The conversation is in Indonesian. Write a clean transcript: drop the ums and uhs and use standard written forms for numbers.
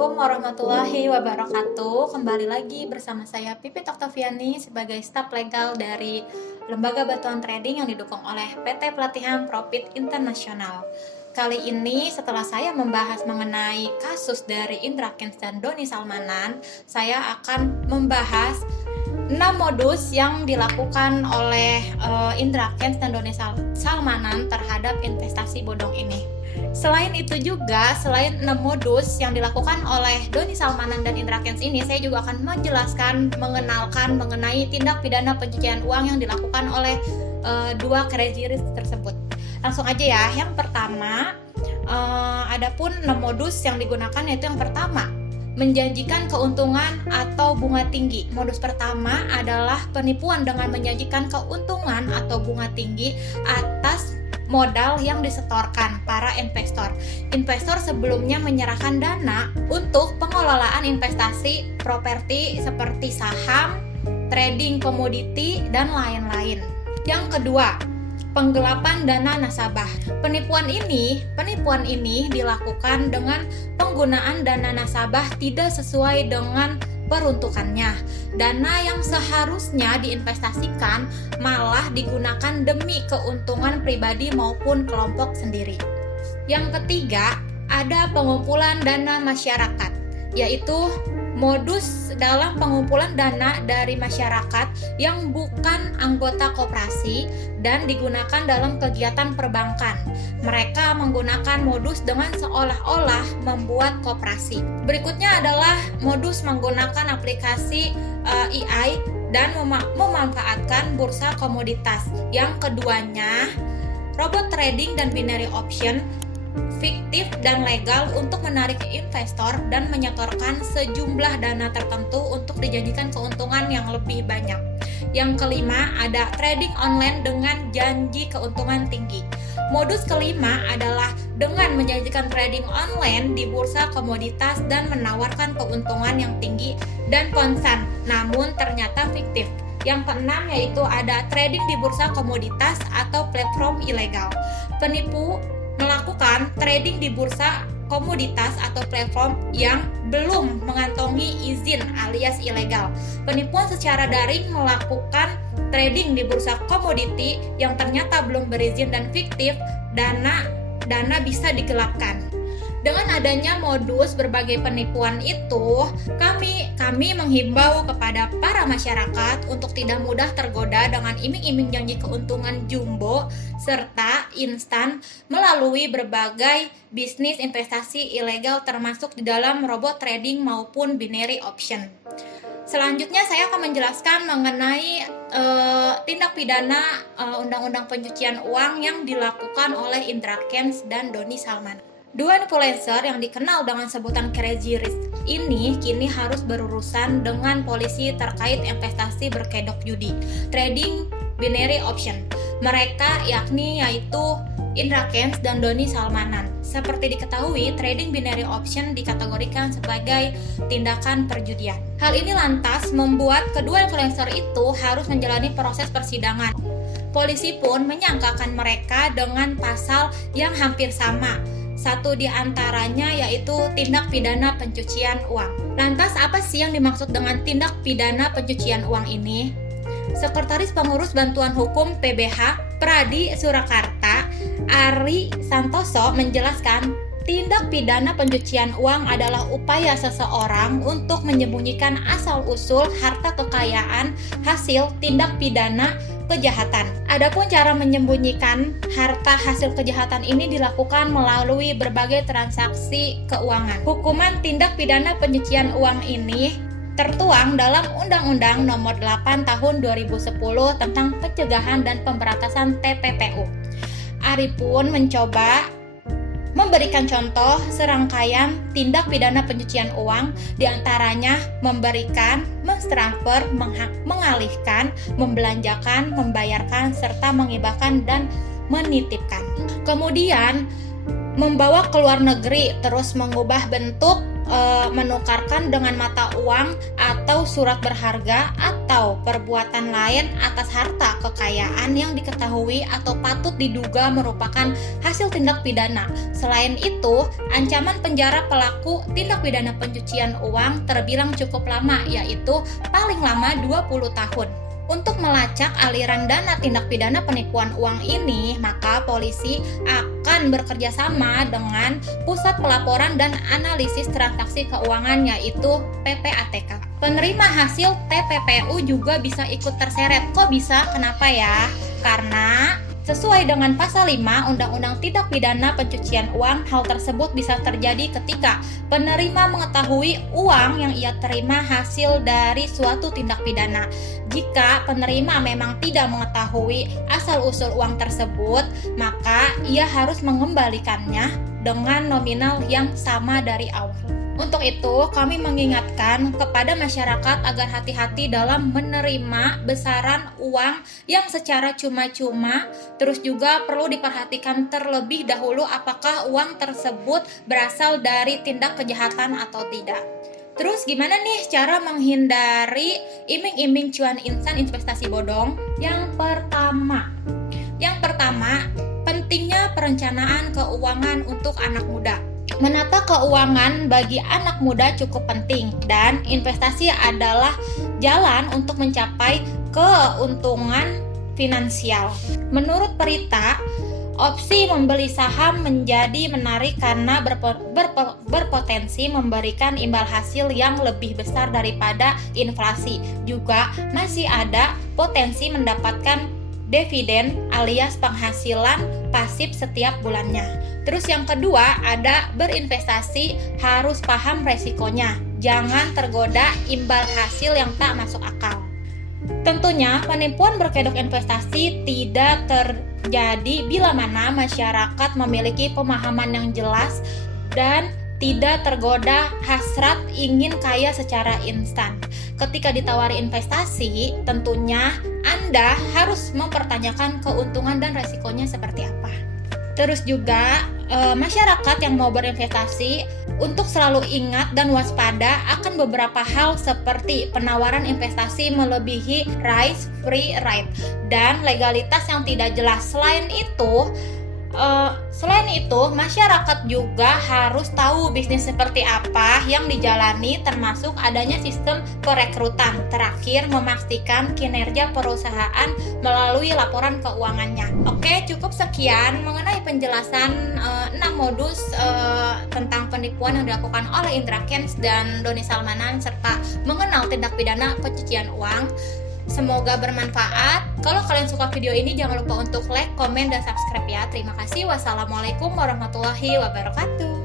Assalamualaikum warahmatullahi wabarakatuh. Kembali lagi bersama saya Pipit Oktaviani sebagai staf legal dari Lembaga Bantuan Trading yang didukung oleh PT Pelatihan Profit Internasional. Kali ini setelah saya membahas mengenai kasus dari Indra Kents dan Doni Salmanan, saya akan membahas 6 modus yang dilakukan oleh Indra Kents dan Doni Salmanan terhadap investasi bodong ini. Selain itu juga, selain 6 modus yang dilakukan oleh Doni Salmanan dan Indra Kents ini, saya juga akan menjelaskan, mengenalkan mengenai tindak pidana pencucian uang yang dilakukan oleh dua crazy rich tersebut. Langsung aja ya. Yang pertama, adapun 6 modus yang digunakan yaitu yang pertama, menjanjikan keuntungan atau bunga tinggi. Modus pertama adalah penipuan dengan menjanjikan keuntungan atau bunga tinggi atas modal yang disetorkan para investor. Investor sebelumnya menyerahkan dana untuk pengelolaan investasi properti seperti saham, trading komoditi, dan lain-lain. Yang kedua, penggelapan dana nasabah. Penipuan ini dilakukan dengan penggunaan dana nasabah tidak sesuai dengan peruntukannya. Dana yang seharusnya diinvestasikan malah digunakan demi keuntungan pribadi maupun kelompok sendiri. Yang ketiga, ada pengumpulan dana masyarakat, yaitu modus dalam pengumpulan dana dari masyarakat yang bukan anggota koperasi dan digunakan dalam kegiatan perbankan. Mereka menggunakan modus dengan seolah-olah membuat koperasi. Berikutnya adalah modus menggunakan aplikasi AI dan memanfaatkan bursa komoditas. Yang keduanya, robot trading dan binary option fiktif dan legal untuk menarik investor dan menyetorkan sejumlah dana tertentu untuk dijanjikan keuntungan yang lebih banyak. Yang kelima, ada trading online dengan janji keuntungan tinggi. Modus kelima adalah dengan menjanjikan trading online di bursa komoditas dan menawarkan keuntungan yang tinggi dan konstan, namun ternyata fiktif. Yang keenam yaitu ada trading di bursa komoditas atau platform ilegal. Penipu melakukan trading di bursa komoditas atau platform yang belum mengantongi izin alias ilegal. Penipuan secara daring melakukan trading di bursa komoditi yang ternyata belum berizin dan fiktif, dana bisa digelapkan. Dengan adanya modus berbagai penipuan itu, kami menghimbau kepada para masyarakat untuk tidak mudah tergoda dengan iming-iming janji keuntungan jumbo serta instan melalui berbagai bisnis investasi ilegal termasuk di dalam robot trading maupun binary option. Selanjutnya saya akan menjelaskan mengenai tindak pidana undang-undang pencucian uang yang dilakukan oleh Indra Kents dan Doni Salmanan. Dua influencer yang dikenal dengan sebutan crazy rich ini kini harus berurusan dengan polisi terkait investasi berkedok judi, trading binary option. Mereka yaitu Indra Kents dan Doni Salmanan. Seperti diketahui, trading binary option dikategorikan sebagai tindakan perjudian. Hal ini lantas membuat kedua influencer itu harus menjalani proses persidangan. Polisi pun menyangkakan mereka dengan pasal yang hampir sama. Satu di antaranya yaitu tindak pidana pencucian uang. Lantas apa sih yang dimaksud dengan tindak pidana pencucian uang ini? Sekretaris Pengurus Bantuan Hukum PBH Pradi Surakarta, Ari Santoso menjelaskan, tindak pidana pencucian uang adalah upaya seseorang untuk menyembunyikan asal-usul harta kekayaan hasil tindak pidana kejahatan. Adapun cara menyembunyikan harta hasil kejahatan ini dilakukan melalui berbagai transaksi keuangan. Hukuman tindak pidana pencucian uang ini tertuang dalam Undang-Undang Nomor 8 Tahun 2010 tentang Pencegahan dan Pemberantasan TPPU. Ari pun mencoba memberikan contoh serangkaian tindak pidana pencucian uang, diantaranya memberikan, mentransfer, mengalihkan, membelanjakan, membayarkan, serta menghibahkan dan menitipkan. Kemudian membawa ke luar negeri, terus mengubah bentuk, menukarkan dengan mata uang atau surat berharga, atau atau perbuatan lain atas harta kekayaan yang diketahui atau patut diduga merupakan hasil tindak pidana. Selain itu, ancaman penjara pelaku tindak pidana pencucian uang terbilang cukup lama, yaitu paling lama 20 tahun. Untuk melacak aliran dana tindak pidana penipuan uang ini, maka polisi akan bekerja sama dengan Pusat Pelaporan dan Analisis Transaksi Keuangan, yaitu PPATK. Penerima hasil TPPU juga bisa ikut terseret. Kok bisa? Kenapa ya? Karena sesuai dengan pasal 5 Undang-Undang Tindak Pidana Pencucian Uang, hal tersebut bisa terjadi ketika penerima mengetahui uang yang ia terima hasil dari suatu tindak pidana. Jika penerima memang tidak mengetahui asal-usul uang tersebut, maka ia harus mengembalikannya dengan nominal yang sama dari awal. Untuk itu, kami mengingatkan kepada masyarakat agar hati-hati dalam menerima besaran uang yang secara cuma-cuma. Terus juga perlu diperhatikan terlebih dahulu apakah uang tersebut berasal dari tindak kejahatan atau tidak. Terus gimana nih cara menghindari iming-iming cuan instan investasi bodong? Yang pertama, pentingnya perencanaan keuangan untuk anak muda. Menata keuangan bagi anak muda cukup penting, dan investasi adalah jalan untuk mencapai keuntungan finansial. Menurut Perita, opsi membeli saham menjadi menarik karena berpotensi memberikan imbal hasil yang lebih besar daripada inflasi. Juga masih ada potensi mendapatkan dividen alias penghasilan pasif setiap bulannya. Terus yang kedua, ada berinvestasi harus paham resikonya. Jangan tergoda imbal hasil yang tak masuk akal. Tentunya penipuan berkedok investasi tidak terjadi bila mana masyarakat memiliki pemahaman yang jelas dan tidak tergoda hasrat ingin kaya secara instan. Ketika ditawari investasi, tentunya Anda harus mempertanyakan keuntungan dan resikonya seperti apa. Terus juga masyarakat yang mau berinvestasi untuk selalu ingat dan waspada akan beberapa hal seperti penawaran investasi melebihi risk free rate dan legalitas yang tidak jelas. Selain itu, masyarakat juga harus tahu bisnis seperti apa yang dijalani, termasuk adanya sistem perekrutan. Terakhir, memastikan kinerja perusahaan melalui laporan keuangannya. Oke, cukup sekian mengenai penjelasan 6 modus tentang penipuan yang dilakukan oleh Indra Kents dan Doni Salmanan serta mengenal tindak pidana pencucian uang. Semoga bermanfaat. Kalau kalian suka video ini, jangan lupa untuk like, komen, dan subscribe ya. Terima kasih. Wassalamualaikum warahmatullahi wabarakatuh.